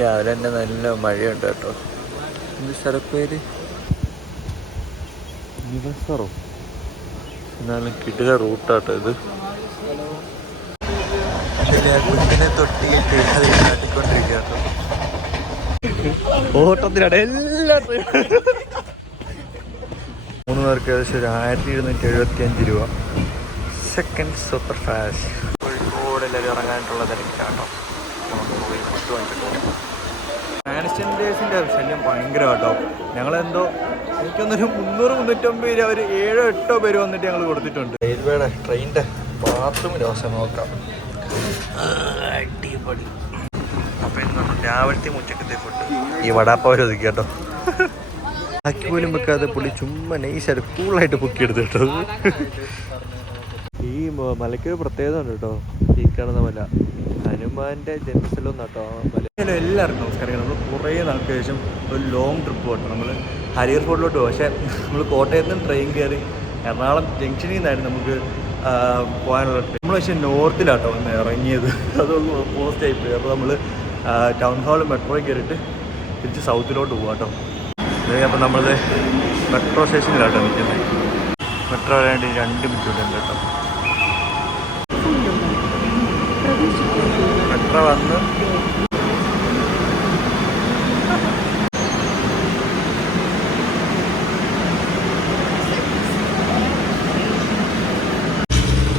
രാവിലെ തന്നെ നല്ല മഴയുണ്ട് കേട്ടോ. എന്ത് സ്ഥലപ്പേര്? നിവസറോ? എന്നാലും കിട്ടുക റൂട്ടാട്ടോ ഇത്. കുഞ്ഞിനെ തൊട്ടിയിട്ട് അതിൽ കാട്ടിക്കൊണ്ടിരിക്കുക കേട്ടോ. ഓട്ടത്തിലാണ് എല്ലാത്തിനും 3 പേർക്ക് ഏകദേശം ഒരു 1775 രൂപ. Second super fast. കോഴിക്കോട് എല്ലാവരും ഇറങ്ങാനായിട്ടുള്ള തിരക്കാട്ടോ. ട്രാൻസ്ജെൻഡേഴ്സിൻ്റെ ശല്യം ഭയങ്കര കേട്ടോ. ഞങ്ങളെന്തോ എനിക്കൊന്നൊരു 300-350 രൂപ അവർ 7-8 പേര് വന്നിട്ട് ഞങ്ങൾ കൊടുത്തിട്ടുണ്ട്. റെയിൽവേയുടെ ട്രെയിനിൻ്റെ ബാത്റൂമിൻ്റെ അവസ്ഥ നോക്കാം. അടിപൊളി. അപ്പം ഇന്ന് രാവിലത്തെ ഉച്ചക്കത്തെ ഫുഡ് ഈ വടാപ്പാവർ ഒതുക്കി കേട്ടോ. ആക്കി പോലും വെക്കാതെ പുള്ളി ചുമ്മാ നൈസായിട്ട് കൂളായിട്ട് പൊക്കിയെടുത്ത് കേട്ടോ. ഈ മലയ്ക്കൊരു പ്രത്യേകത ഉണ്ട് കേട്ടോ. ഈ കാണുന്ന മല ഹനുമാൻ്റെ ജന്മസ്ഥലം കേട്ടോ. മല എല്ലാവർക്കും നമസ്കാരം. നമ്മൾ കുറേ നാൾക്ക് ശേഷം ഒരു ലോങ് ട്രിപ്പ് പോട്ടോ. നമ്മൾ ഹരിയർ ഫോർട്ടിലോട്ട് പോകും. പക്ഷേ നമ്മൾ കോട്ടയത്ത് നിന്ന് ട്രെയിൻ കയറി എറണാകുളം ജംഗ്ഷനിൽ നിന്നായിരുന്നു നമുക്ക് പോകാനുള്ള ട്രെയിൻ. നമ്മൾ പക്ഷേ നോർത്തിലാട്ടോ ഒന്ന് ഇറങ്ങിയത്. അതൊന്ന് പോസ്റ്റ് ആയിപ്പോയി. അപ്പോൾ നമ്മൾ ടൗൺ ഹാൾ മെട്രോയിൽ കയറിയിട്ട് തിരിച്ച് സൗത്തിലോട്ട് പോകാം കേട്ടോ. അപ്പോൾ നമ്മളത് മെട്രോ സ്റ്റേഷനിലാട്ടോ നിൽക്കുന്നത്. മെട്രോ വരാണ്ട് 2 മിനിറ്റ് ഉണ്ട് കേട്ടോ. മെട്രോ വന്ന്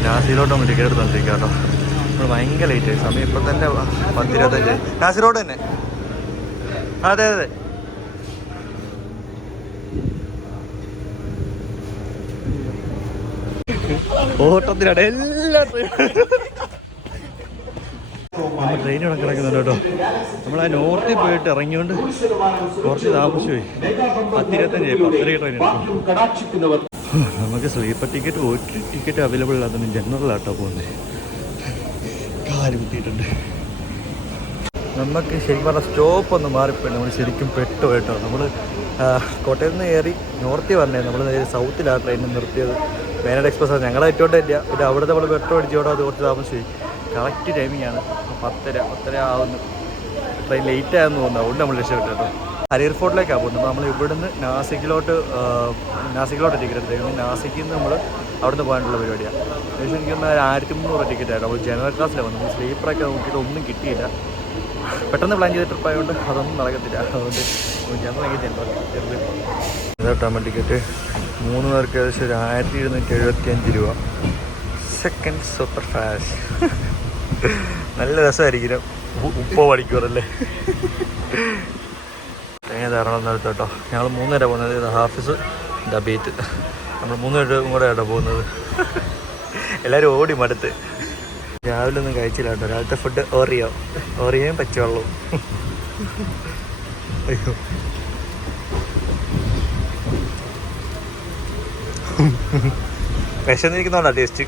നാസിലോട്ടൊന്ന് ടിക്കറ്റ് എടുത്തോണ്ടിരിക്കുക കേട്ടോ. നമ്മൾ ഭയങ്കര ലേറ്റ് ആയി. സമയം ഇപ്പം തന്നെ 10:25. നാസിലോട്ട് തന്നെ. അതെ അതെ. ഓട്ടത്തിലാണ് എല്ലാത്തിനും. നമ്മൾ ട്രെയിൻ ഇവിടെ കിടക്കുന്നുണ്ട് കേട്ടോ. നമ്മൾ ആ നോർത്തിൽ പോയിട്ട് ഇറങ്ങിയോണ്ട് കുറച്ച് താമസിച്ചുപോയി. 10:25 ട്രെയിൻ എടുക്കും. നമുക്ക് സ്ലീപ്പർ ടിക്കറ്റ് ഒരു ടിക്കറ്റ് അവൈലബിൾ അല്ലാത്തതിന് ജനറലാട്ടോ പോകുന്നത്. കാല് കുത്തിയിട്ടുണ്ട്. നമുക്ക് ശരിക്കും പറഞ്ഞാൽ സ്റ്റോപ്പ് ഒന്ന് മാറിപ്പോയി. നമ്മൾ ശരിക്കും പെട്ടു കേട്ടോ. നമ്മൾ കോട്ടയത്ത് നിന്ന് കയറി നോർത്തിൽ വന്നേ. നമ്മൾ സൗത്തിലാണ് ട്രെയിനിൽ നിർത്തിയത്. വേനഡ് എക്സ്പ്രസ് ഞങ്ങളെ ഏറ്റോട്ടില്ല. പിന്നെ അവിടുത്തെ നമ്മൾ പെട്രോൾ അടിച്ചോടോ അത് കുറച്ച് താമസിച്ചു. കറക്റ്റ് ടൈമിംഗ് ആണ്. 10:30 ആവുന്നു. ട്രെയിൻ ലേറ്റ് ആയെന്ന് തോന്നുന്നു. അതുകൊണ്ട് നമ്മൾ രക്ഷപ്പെട്ടു കേട്ടോ. ഹരിയർ ഫോർട്ടിലേക്കാണ് പോകുന്നത്. നമ്മൾ ഇവിടുന്ന് നാസിക്കിലോട്ട് ടിക്കറ്റ് എടുത്തേക്കുന്നത്. നാസിക്കിൽ നിന്ന് നമ്മൾ അവിടുന്ന് പോകാനുള്ള പരിപാടിയാണ്. ഏകദേശം എനിക്കൊന്ന് 1300 ടിക്കറ്റ് ആയിരുന്നു. നമ്മൾ ജനറൽ ക്ലാസ്സിലാണ് വന്നത്. നമ്മൾ സ്ലീപ്പറൊക്കെ നോക്കിയിട്ട് ഒന്നും കിട്ടിയില്ല. പെട്ടെന്ന് പ്ലാൻ ചെയ്ത ട്രിപ്പ് ആയതുകൊണ്ട് അതൊന്നും നടക്കത്തില്ല. അതുകൊണ്ട് ജനറലാക്കി ടിക്കറ്റ് 3 പേർക്ക് ഏകദേശം ഒരു 1775 രൂപ. Second super fast. നല്ല രസമായിരിക്കും. ഉപ്പോ മണിക്കൂറല്ലേ. ധാരാളം നടത്തും കേട്ടോ. ഞങ്ങൾ 3 പേരാണ് പോകുന്നത്. ഇത് ഹാഫിസ് ഡബീറ്റ്. നമ്മൾ 3 പേരും കൂടെ ആട്ടോ പോകുന്നത്. എല്ലാവരും ഓടി മടുത്ത്. രാവിലെ ഒന്നും കഴിച്ചില്ല കേട്ടോ. രാവിലത്തെ ഫുഡ് ഓറിയോയും പച്ചവെള്ളവും. അയ്യോ വിശന്നിരിക്കുന്നോണ്ടാ ടേസ്റ്റ്.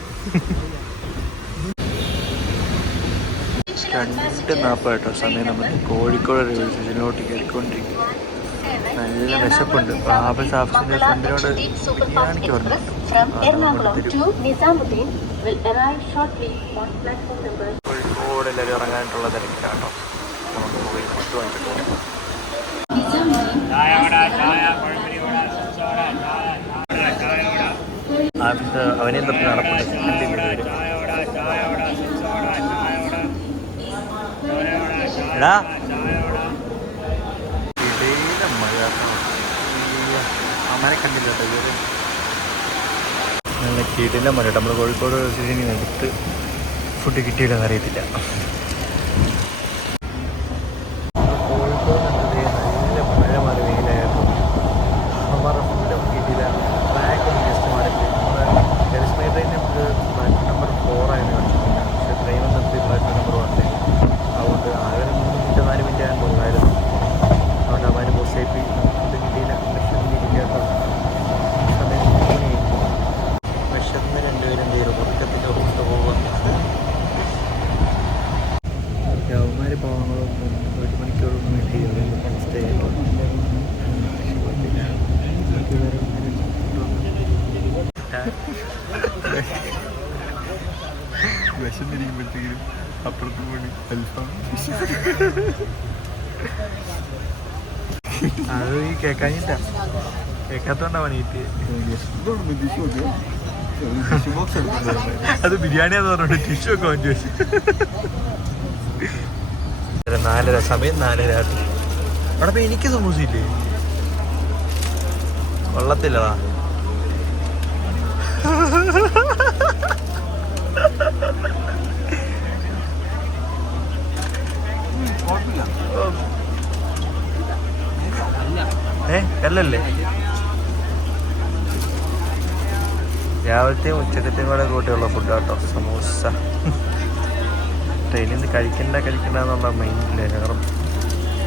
2:40 കേട്ടോ സമയം. നമ്മൾ കോഴിക്കോട് റെയിൽവേ സ്റ്റേഷനിലോട്ട് കയറിക്കൊണ്ടിരിക്കും. നല്ല വിശപ്പുണ്ട്. ആഫീസിൻ്റെ ഫ്രണ്ടിനോട് ബിരിയാണിക്ക് പറഞ്ഞു. കോഴിക്കോട് എല്ലാവരും ഇറങ്ങാനായിട്ടുള്ള തിരക്കാട്ടോ. നമുക്ക് പോയി ഫുഡ് വാങ്ങിച്ചിട്ട് ആഫീസ് അവനെയും തപ്പി നടപ്പുണ്ട്. എടാ ഇടയിലെ മഴ അമ്മനെ കണ്ടില്ല കേട്ടോ. ഇതൊരു നല്ല കിടില മഴ. നമ്മൾ കോഴിക്കോട് സ്റ്റേഷനിൽ നിന്ന് എടുത്ത് ഫുഡ് കിട്ടിയില്ലെന്ന് അറിയത്തില്ല. കോഴിക്കോട് നല്ല മഴ മാറി വെയിലായിരുന്നു. അവരുടെ ഫുഡൊന്നും കിട്ടിയില്ല. ട്രാക്കൊന്നും ജസ്റ്റ് മാറിപ്പോയി. നമ്മുടെ ടെലിസ്മേ ട്രെയിൻ നമുക്ക് പ്ലാറ്റ്ഫോം നമ്പർ 4 ആയിരുന്നു കാണിച്ചിട്ടില്ല. പക്ഷേ ട്രെയിൻ നിർത്തി പ്ലാറ്റ്ഫോം നമ്പർ 1. അതുകൊണ്ട് ആകെ 3 മിനിറ്റ് 4 മിനിറ്റ് ആകാൻ തോന്നായിരുന്നു. അതുകൊണ്ട് അവന്മാർ ബോസേപ്പി ഫുഡ് കിട്ടിയില്ല. വിശന്നിരിക്കാത്ത സമയം വിശന്ന് 2 പേരും കയറും. ഉറക്കത്തിൻ്റെ റൂട്ട് പോവുക. അവന്മാർ പോകാനുള്ളതൊന്നും 1 മണിക്കൂറൊന്നും വേണ്ടി സ്റ്റേ ചെയ്യണം. വിശന്നിരിക്കുമ്പോഴത്തേക്കും അപ്പുറത്ത് പോയി അൽഫാം അത് ഈ കേക്കാഞ്ഞിട്ടാ, കേക്കാത്തോണ്ടാ പണിയിട്ട്. അത് ബിരിയാണിയാന്ന് പറഞ്ഞോണ്ട് ടിഷ്യൂ ഒക്കെ വാങ്ങി വെച്ചു. 4:30 സമയം, 4:30. അവിടെ പോയി എനിക്ക് സമൂസയില്ലേ, കൊള്ളത്തില്ലടാ. അല്ലല്ലേ, രാവിലത്തെയും ഉച്ചക്കത്തെയും കൂടെ കൂട്ടിയുള്ള ഫുഡ് കേട്ടോ സമൂസ. ട്രെയിനിൽ നിന്ന് കഴിക്കണ്ടെന്നുള്ള മൈൻഡില്ലേ, കാരണം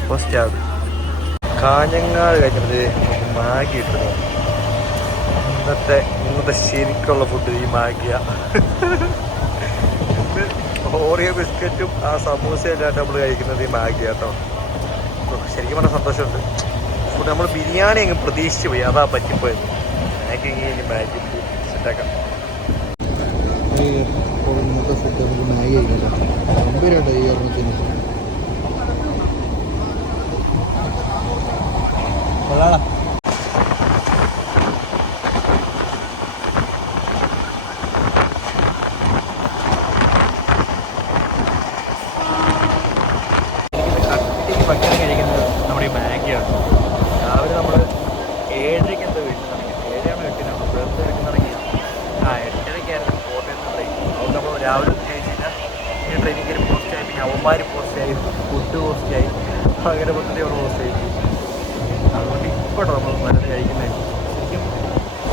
ഫസ്റ്റ് ആകും. കാഞ്ഞങ്ങാട് കഴിക്കുന്നത് മാഗി ഇട്ടത്. ഇന്നത്തെ ശരിക്കുള്ള ഫുഡ് ഈ മാഗിയ. ഓറിയോ ബിസ്ക്കറ്റും ആ സമൂസയിലായിട്ട് നമ്മൾ കഴിക്കുന്നത് ഈ മാഗി കേട്ടോ. ശരിക്കും പറഞ്ഞാൽ സന്തോഷമുണ്ട്. ഫുഡ് നമ്മൾ ബിരിയാണി അങ്ങ് പ്രതീക്ഷിച്ച് പോയി, അതാ പറ്റിപ്പോയത്. മാഗി മാഗി സെറ്റാക്കാം. ഇന്നത്തെ ഫുഡ് നമുക്ക് മാഗി കഴിക്കാം. നമ്പരുണ്ടോ ഈ ഓർമ്മത്തിന്? കൊള്ളാടാ. ഭക്ഷണം കഴിക്കുന്നത് നമ്മുടെ ഈ മാഗിയാണ്. രാവിലെ നമ്മൾ 7:30 എന്തോ വീട്ടിൽ തുടങ്ങി, 7 8 വെറുതെ വീട്ടിൽ തുടങ്ങിയ 8:30 കോട്ടയം ട്രെയിൻ. അതുകൊണ്ട് നമ്മൾ രാവിലെ കഴിച്ച് കഴിഞ്ഞാൽ ഈ ട്രെയിനിൽ കയറി പോസ്റ്റായി, പിന്നെ അവന്മാർ പോസ്റ്റായി, ഫുഡ് പോസ്റ്റായി, അങ്ങനെ മൊത്തത്തിൽ അവിടെ പോസ്റ്റായി. അതുകൊണ്ട് ഇപ്പോൾ നമ്മൾ മരുന്ന് കഴിക്കുന്നത് ശരിക്കും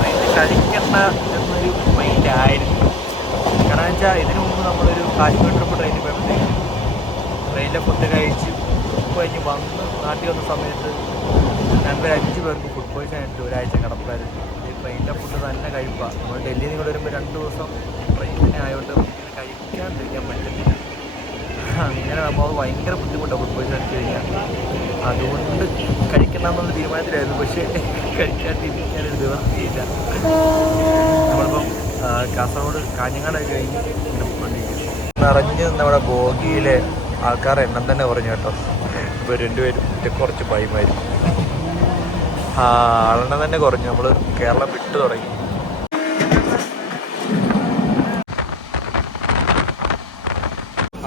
മരുന്ന് കഴിക്കേണ്ട എന്നൊരു മൈൻഡായിരുന്നു. കാരണം വെച്ചാൽ ഇതിനു മുമ്പ് നമ്മളൊരു കാശ്മീർ ട്രിപ്പ് ട്രെയിനിൽ പോയപ്പോഴത്തേക്കും ട്രെയിനിലെ ഫുഡ് കഴിച്ച് കഴിഞ്ഞ് വന്ന് നാട്ടിൽ വന്ന സമയത്ത് ഞങ്ങൾ 5 പേർക്ക് ഫുഡ് പോയിസൺ ആയിട്ട് ഒരാഴ്ച കിടപ്പായിരുന്നു. ഈ ട്രെയിനിലെ ഫുഡ് തന്നെ കഴിപ്പാണ്. നമ്മൾ ഡൽഹിയിൽ നിന്ന് ഇവിടെ വരുമ്പോൾ 2 ദിവസം ട്രെയിനിനെ ആയതുകൊണ്ട് കഴിക്കാണ്ടിരിക്കാൻ പറ്റുന്നില്ല. അങ്ങനെ നമ്മൾ ഭയങ്കര ബുദ്ധിമുട്ടാണ് ഫുഡ് പോയിസൺ അടിച്ചു കഴിഞ്ഞാൽ. അതുകൊണ്ട് കഴിക്കണമെന്നുള്ള തീരുമാനത്തിലായിരുന്നു. പക്ഷേ കഴിക്കാണ്ടിരിക്കാനൊരു നിവർത്തിയില്ല. നമ്മളിപ്പം കാസർഗോഡ് കാഞ്ഞങ്ങാടൊക്കെ കഴിഞ്ഞ് നിറഞ്ഞ് നമ്മുടെ ബോഗിയിലെ ആൾക്കാരുടെ എണ്ണം തന്നെ കുറഞ്ഞു കേട്ടോ. ഇപ്പോൾ 2 പേരും കുറച്ച് ഭയമായിരുന്നു. ആളെണ്ണം തന്നെ കുറഞ്ഞു. നമ്മൾ കേരളം വിട്ടു തുടങ്ങി.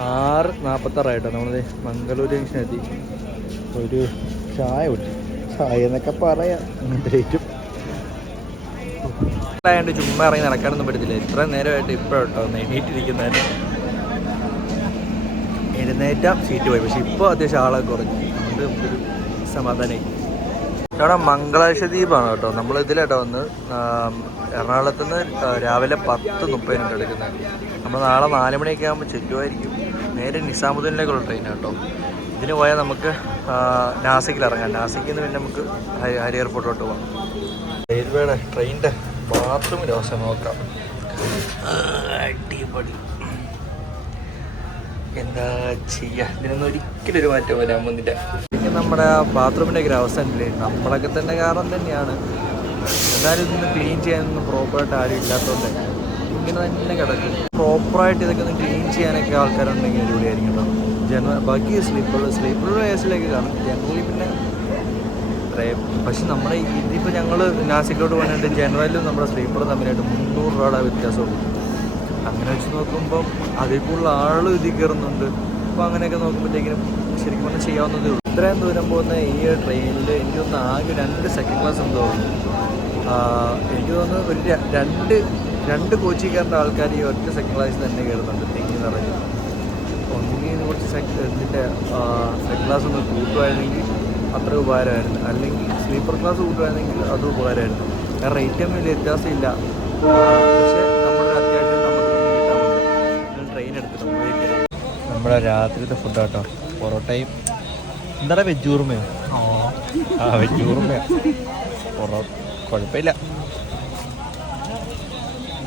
6:46 നമ്മൾ മംഗളൂർ ജംഗ്ഷൻ എത്തി. ഒരു ചായ കുടിച്ചു. ചായ എന്നൊക്കെ പറയാം. ഡേറ്റും ആയതുകൊണ്ട് ചുമ്മാ ഇറങ്ങി നടക്കാനൊന്നും പറ്റത്തില്ല. ഇത്ര നേരമായിട്ട് ഇപ്പോഴാട്ടോ എണീറ്റിരിക്കുന്നതിന്. എഴുന്നേറ്റാം സീറ്റ് പോയി. പക്ഷെ ഇപ്പോൾ അത്യാവശ്യം ആളൊക്കെ കുറഞ്ഞു. അതുകൊണ്ട് നമുക്കൊരു സമാധാനമായി. ഇവിടെ മംഗളാശദ്വീപാണ് കേട്ടോ. നമ്മൾ ഇതിലാട്ടോ വന്ന് എറണാകുളത്ത് നിന്ന് രാവിലെ 10:30 എടുക്കുന്നത്. നമ്മൾ നാളെ 4 മണിയൊക്കെ ആകുമ്പോൾ ചെല്ലുമായിരിക്കും. നേരെ നിസാമുദ്ദീനിലേക്കുള്ള ട്രെയിൻ കേട്ടോ. ഇതിന് പോയാൽ നമുക്ക് നാസിക്കിൽ ഇറങ്ങാം. നാസിക്കിൽ നിന്ന് പിന്നെ നമുക്ക് ഹരി എയർപോർട്ടിലോട്ട് പോകാം. റെയിൽവേയുടെ ട്രെയിനിൻ്റെ ബാത്റൂമിൻ്റെ അവസ്ഥ നോക്കാം. അടിപൊളി. എന്താ ചെയ്യുക, ഇതിനൊന്നും ഒരിക്കലും ഒരു മാറ്റം വരാൻ പോകുന്നില്ല. ശരിക്കും നമ്മുടെ ബാത്റൂമിൻ്റെ ഒക്കെ ഒരു അവസ്ഥ ഉണ്ടല്ലേ, നമ്മളൊക്കെ തന്നെ കാരണം തന്നെയാണ്. എന്നാലും ഇതൊന്ന് ക്ലീൻ ചെയ്യാനൊന്നും പ്രോപ്പറായിട്ട് ആരും ഇല്ലാത്തതുകൊണ്ട് ഇങ്ങനെ തന്നെ കിടക്കും. പ്രോപ്പറായിട്ട് ഇതൊക്കെ ഒന്ന് ക്ലീൻ ചെയ്യാനൊക്കെ ആൾക്കാരുണ്ടെങ്കിൽ അടിപൊളിയായിരിക്കും. ബാക്കി സ്ലീപ്പറുടെ കേസിലേക്ക് കാണും ജനറലി. പിന്നെ പക്ഷെ നമ്മുടെ ഇതിപ്പോൾ ഞങ്ങൾ നാസിക്കിലോട്ട് പോകാനായിട്ട് ജനറലും നമ്മുടെ സ്ലീപ്പറും തമ്മിലായിട്ട് 300 രൂപയുടെ വ്യത്യാസമുള്ളൂ. അങ്ങനെ വെച്ച് നോക്കുമ്പം അതിൽ കൂടുതൽ ആളും ഇതിൽ കയറുന്നുണ്ട്. അപ്പോൾ അങ്ങനെയൊക്കെ നോക്കുമ്പോഴത്തേക്കിനും ശരിക്കും പറഞ്ഞാൽ ചെയ്യാവുന്നതേ ഉള്ളൂ. ഇത്രയും ദൂരം പോകുന്ന ഈ ട്രെയിനിൽ എനിക്ക് തോന്നുന്നു ആകെ 2 സെക്കൻഡ് ക്ലാസ് എന്തോ ഉള്ളൂ. എനിക്ക് തോന്നുന്നു ഒരു 2 കോച്ചിൽ കയറേണ്ട ആൾക്കാർ ഈ ഒറ്റ സെക്കൻഡ് ക്ലാസ്സിൽ തന്നെ കയറുന്നുണ്ട്. തിങ്ങി നിറഞ്ഞു. ഒന്നുകിൽ കുറച്ച് ഇതിൻ്റെ സെക്കൻഡ് ക്ലാസ് ഒന്ന് കൂട്ടുമായിരുന്നെങ്കിൽ അത്ര ഉപകാരമായിരുന്നു. അല്ലെങ്കിൽ സ്ലീപ്പർ ക്ലാസ് കൂട്ടുമായിരുന്നെങ്കിൽ അതും ഉപകാരമായിരുന്നു. കാരണം റേറ്റും വലിയ വ്യത്യാസമില്ല. പക്ഷേ നമ്മുടെ അത്യാവശ്യം നമുക്ക് കിട്ടാൻ പറ്റും. ട്രെയിൻ എടുത്തിട്ട് നമ്മുടെ രാത്രിത്തെ ഫുഡ് കേട്ടോ. പൊറോട്ടയും എന്താ വെജൂർമയോ? വെജൂർമയോ? കുഴപ്പമില്ല.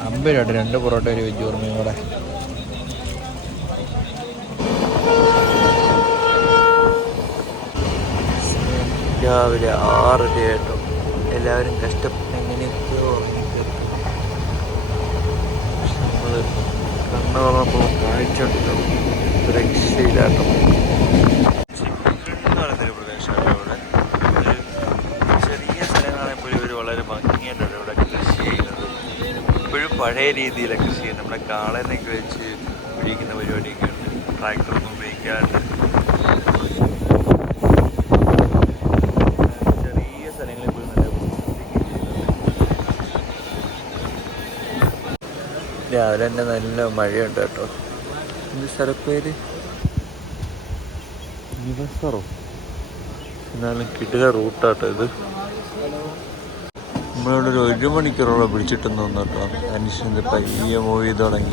50 രൂപ 2 പൊറോട്ട ഒരു വെജൂർമയും കൂടെ. രാവിലെ 6 കേട്ടോ. എല്ലാവരും കഷ്ടപ്പെട്ട് എങ്ങനെയൊക്കെയോ നമ്മൾ കണ്ണു തുറന്നപ്പോൾ കാഴ്ച ഉണ്ടല്ലോ, രക്ഷയില്ലാട്ടോ. പഴയ രീതിയിലെ കൃഷി, നമ്മുടെ കാളേനൊക്കെ വെച്ച് പിടിക്കുന്ന പരിപാടിയൊക്കെ ഉണ്ട്. ട്രാക്ടറൊന്നും ഉപയോഗിക്കാണ്ട് ചെറിയ സ്ഥലങ്ങളിൽ പോയി നല്ല രാവിലെ തന്നെ നല്ല മഴയുണ്ട് കേട്ടോ. എന്ത് സ്ഥലപ്പേര് നിവസറോ, എന്നാലും കിട്ടുക റൂട്ടാട്ടോ ഇത്. നമ്മളിവിടെ ഒരു 1 മണിക്കൂറോളം പിടിച്ചിട്ടെന്ന് തോന്നുന്നു കേട്ടോ. മനുഷ്യൻ്റെ പയ്യെ മൂവ് ചെയ്ത് തുടങ്ങി.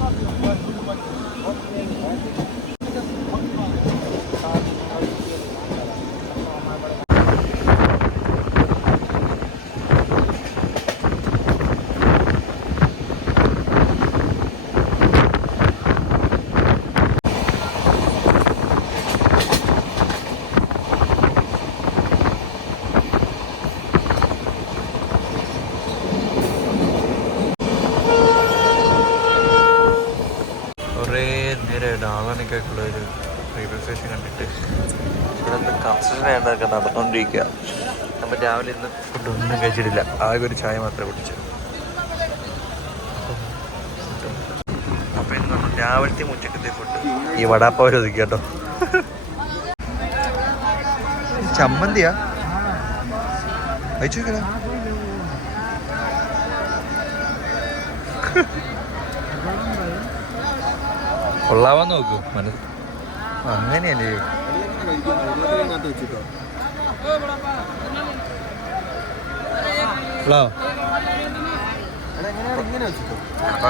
ആളാണിക്കുള്ളൊരു റെയിൽവേ സ്റ്റേഷൻ കണ്ടിട്ട് ഇവിടുത്തെ കൺസ്ട്രക്ഷൻ നടന്നുകൊണ്ടിരിക്കുക. നമ്മൾ രാവിലെ ഇന്ന് ഫുഡൊന്നും കഴിച്ചിട്ടില്ല, ആകെ ഒരു ചായ മാത്രമേ കുടിച്ചു. അപ്പം ഇന്ന് നമ്മൾ രാവിലത്തെ ഉച്ചക്കത്തെ ഫുഡ് ഈ വടാപ്പാവർ ഒതുക്കി കേട്ടോ. ചമ്മന്തിയാ അയച്ചു വെക്കണ കൊള്ളാവാൻ നോക്കൂ. അങ്ങനെയല്ലേ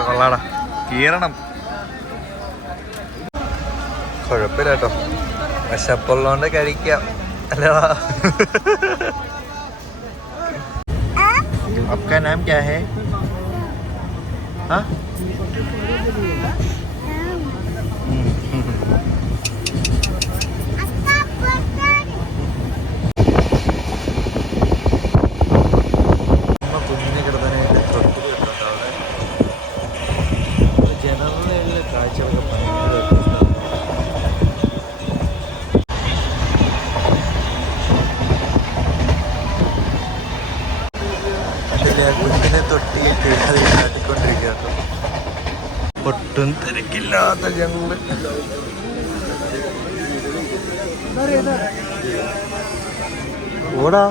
കൊള്ളാടാ, കീറണം. കുഴപ്പമില്ല കേട്ടോ, വിശപ്പുള്ളതുകൊണ്ട് കഴിക്കാം അല്ലടാ. आपका नाम क्या है? हाँ കുഞ്ഞിനെ കിടത്താനായിട്ട് തൊട്ട് കിട്ടുന്നുണ്ട് അവിടെ. ജനറലിലെ കാഴ്ചകളൊക്കെ ഭയങ്കര കുഞ്ഞിനെ തൊട്ടിയിട്ട് അത് കാട്ടിക്കൊണ്ടിരിക്കുക. ഒട്ടും തിരക്കില്ലാത്ത ജനറൽ. ഓടാ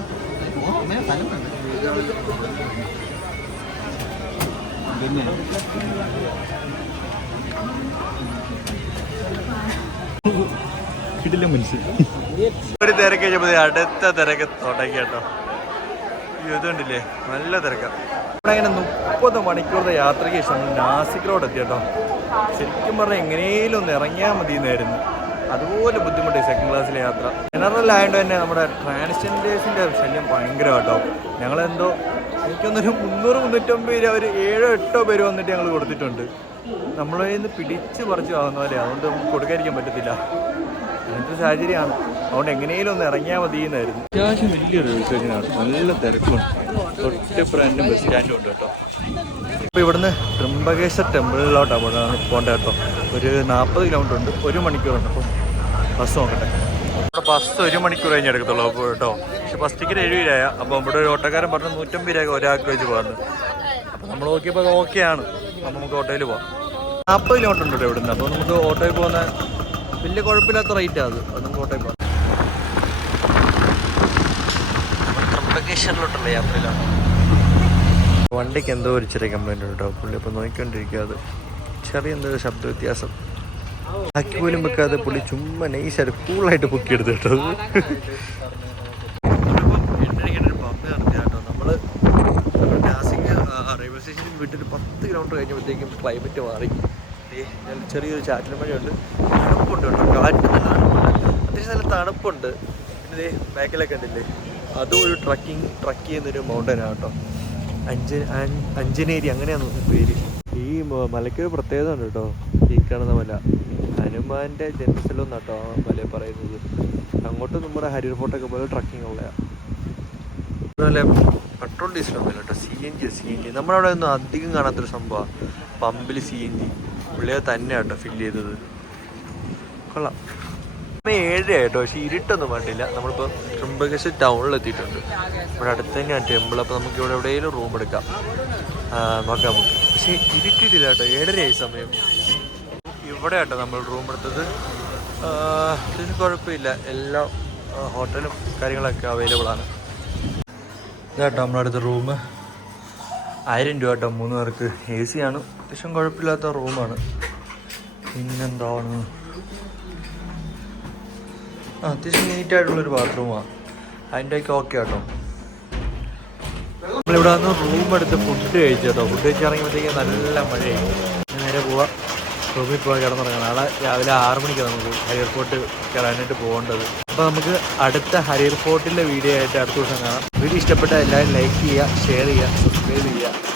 കിട്ടില്ല മനുഷ്യൻ. ഒരു തിരക്ക് കഴിഞ്ഞപ്പോ അടുത്ത തിരക്ക് തുടങ്ങി കേട്ടോ. ഇതുണ്ടില്ലേ, നല്ല തിരക്കാണ് ഇവിടെ. അങ്ങനെ 30 മണിക്കൂറത്തെ യാത്രയ്ക്ക് ശേഷം നാസിക് റോഡ് എത്തി കേട്ടോ. ശരിക്കും പറഞ്ഞാൽ എങ്ങനെയും ഒന്ന് ഇറങ്ങിയാൽ മതി എന്നായിരുന്നു. അതുപോലെ ബുദ്ധിമുട്ടി സെക്കൻഡ് ക്ലാസ്സിലെ യാത്ര. ജനറൽ ആയതുകൊണ്ട് തന്നെ നമ്മുടെ ട്രാൻസ്ജെൻഡേഴ്സിൻ്റെ ശല്യം ഭയങ്കര കേട്ടോ. ഞങ്ങളെന്തോ എനിക്കൊന്നൊരു 300-350 രൂപ, ഒരു 7-8 പേര് വന്നിട്ട് ഞങ്ങൾ കൊടുത്തിട്ടുണ്ട്. നമ്മളെ നിന്ന് പിടിച്ച് പറിച്ച് വാങ്ങുന്ന പോലെ, അതുകൊണ്ട് നമുക്ക് കൊടുക്കാതിരിക്കാൻ പറ്റത്തില്ല. അങ്ങനത്തെ സാഹചര്യമാണ്. അതുകൊണ്ട് എങ്ങനെയും ഒന്ന് ഇറങ്ങിയാൽ മതി എന്നായിരുന്നു. അത്യാവശ്യം വലിയ റെയിൽവേ സ്റ്റേഷനാണ്, നല്ല തിരക്കുണ്ട്. തൊട്ടിപ്പുറം ബസ് സ്റ്റാൻഡും ഉണ്ട് കേട്ടോ. ഇപ്പോൾ ഇവിടുന്ന് ത്രിംബകേശ്വർ ടെമ്പിളിലോട്ടാണ് പോകേണ്ടത് കേട്ടോ. ഒരു 40 കിലോമീറ്റർ ഉണ്ട്, 1 മണിക്കൂറുണ്ട്. അപ്പം ബസ് നോക്കട്ടെ. ഇവിടെ ബസ് 1 മണിക്കൂർ കഴിഞ്ഞ് എടുക്കത്തുള്ളൂ അപ്പോൾ കേട്ടോ. പക്ഷെ ബസ് ടിക്കറ്റ് 70 രൂപ. അപ്പോൾ ഇവിടെ ഒരു ഓട്ടോക്കാരൻ പറഞ്ഞു 150 രൂപ ഒരാൾക്ക് വെച്ച് പോകുന്നത്. അപ്പോൾ നമ്മൾ നോക്കിയപ്പോൾ അത് ഓക്കെയാണ്. അപ്പോൾ നമുക്ക് ഓട്ടോയിൽ പോകാം. 40 കിലോമീറ്റർ ഉണ്ട് ഇവിടുന്ന്. അപ്പോൾ നമുക്ക് ഓട്ടോയിൽ പോകുന്ന വലിയ കുഴപ്പമില്ലാത്ത റേറ്റാണ് അത് നമുക്ക് ഓട്ടോയിൽ പോകാം. ത്രിംബകേശ്വറിലോട്ടുള്ള യാത്രയിലാണ്. വണ്ടിക്ക് എന്തോ ഒരു ചെറിയ കംപ്ലൈൻറ്റ് ഉണ്ട് കേട്ടോ. പുള്ളി അപ്പോൾ നോക്കിക്കൊണ്ടിരിക്കുക. അത് ചെറിയ എന്തോ ശബ്ദ വ്യത്യാസം. ബാക്കി പോലും വെക്കാതെ പുള്ളി ചുമ്മാ നൈസായിട്ട് കൂളായിട്ട് പൊക്കിയെടുത്ത് കേട്ടോ. എണ്ണടിക്കേണ്ടൊരു പമ്പ് നടത്തിയ കേട്ടോ. നമ്മൾ നാസിക് റെയിൽവേ സ്റ്റേഷനിൽ വിട്ടിട്ട് 10 കിലോമീറ്റർ കഴിഞ്ഞപ്പോഴത്തേക്കും ക്ലൈമറ്റ് മാറി. ചെറിയൊരു ചാറ്റൽ മഴയുണ്ട്, തണുപ്പുണ്ട് കേട്ടോ. കാറ്റ് നല്ല തണുപ്പുണ്ട്, അത്യാവശ്യം നല്ല തണുപ്പുണ്ട്. പിന്നെ ബാക്കിലൊക്കെ ഉണ്ടല്ലേ, അതും ഒരു ട്രക്ക് ചെയ്യുന്നൊരു മൗണ്ടനാണ് കേട്ടോ. അഞ്ചനേരി അങ്ങനെയാന്ന് പേര്. ഈ മലയ്ക്കൊരു പ്രത്യേകത ഉണ്ട് കേട്ടോ. ഈ കാണുന്ന മല ഹനുമാൻ്റെ ജന്മസ്ഥലം എന്നാട്ടോ ആ മല പറയുന്നത്. അങ്ങോട്ട് നമ്മുടെ ഹരിയർ ഫോർട്ടൊക്കെ പോലെ ട്രക്കിംഗ് ഉള്ളതാണ്. അതുപോലെ പെട്രോൾ ഡീസലൊന്നും ഇല്ല കേട്ടോ. CNG നമ്മളവിടെ ഒന്നും അധികം കാണാത്തൊരു സംഭവമാണ്. പമ്പിൽ CNG പുള്ളിയെ തന്നെ കേട്ടോ ഫില്ല് ചെയ്തത്. കൊള്ളാം. 7 കേട്ടോ, പക്ഷേ ഇരുട്ടൊന്നും വേണ്ടില്ല. നമ്മളിപ്പോൾ ത്രിംബകേശ്വർ ടൗണിലെത്തിയിട്ടുണ്ട്. ഇവിടെ അടുത്ത് തന്നെയാണ് ടെമ്പിൾ. അപ്പോൾ നമുക്ക് ഇവിടെ എവിടെയെങ്കിലും റൂം എടുക്കാം. നോക്കാം നമുക്ക്. പക്ഷേ ഇരുട്ടിയിട്ടില്ല കേട്ടോ, 7:30 സമയം. ഇവിടെ കേട്ടോ നമ്മൾ റൂം എടുത്തത്. ഇതിന് കുഴപ്പമില്ല, എല്ലാ ഹോട്ടലും കാര്യങ്ങളൊക്കെ അവൈലബിൾ ആണ്. ഇതാട്ടോ നമ്മളടുത്ത റൂം. 1000 രൂപ കേട്ടോ 3 പേർക്ക്. AC ആണ്, അത്യാവശ്യം കുഴപ്പമില്ലാത്ത റൂമാണ്. പിന്നെന്താണ്, അത്യാവശ്യം നീറ്റായിട്ടുള്ളൊരു ബാത്റൂമാണ്. അതിൻ്റെയൊക്കെ ഓക്കെ കേട്ടോ. നമ്മളിവിടെ വന്ന് റൂം എടുത്ത് ഫുഡ് കഴിച്ചു കേട്ടോ. ഫുഡ് കഴിച്ച് ഇറങ്ങിയപ്പോഴത്തേക്ക് നല്ല മഴയായി. നേരെ പോവാം, റൂമിൽ പോകാൻ കിടന്നുറങ്ങാം. നാളെ രാവിലെ 6 മണിക്കാണ് നമുക്ക് ഹരിയർ ഫോർട്ട് കയറാനായിട്ട് പോകേണ്ടത്. അപ്പോൾ നമുക്ക് അടുത്ത ഹരിയർ ഫോർട്ടിൻ്റെ വീഡിയോ ആയിട്ട് അടുത്ത ദിവസം കാണാം. വീഡിയോ ഇഷ്ടപ്പെട്ടാൽ എല്ലാവരും ലൈക്ക് ചെയ്യുക, ഷെയർ ചെയ്യുക, സബ്സ്ക്രൈബ് ചെയ്യുക.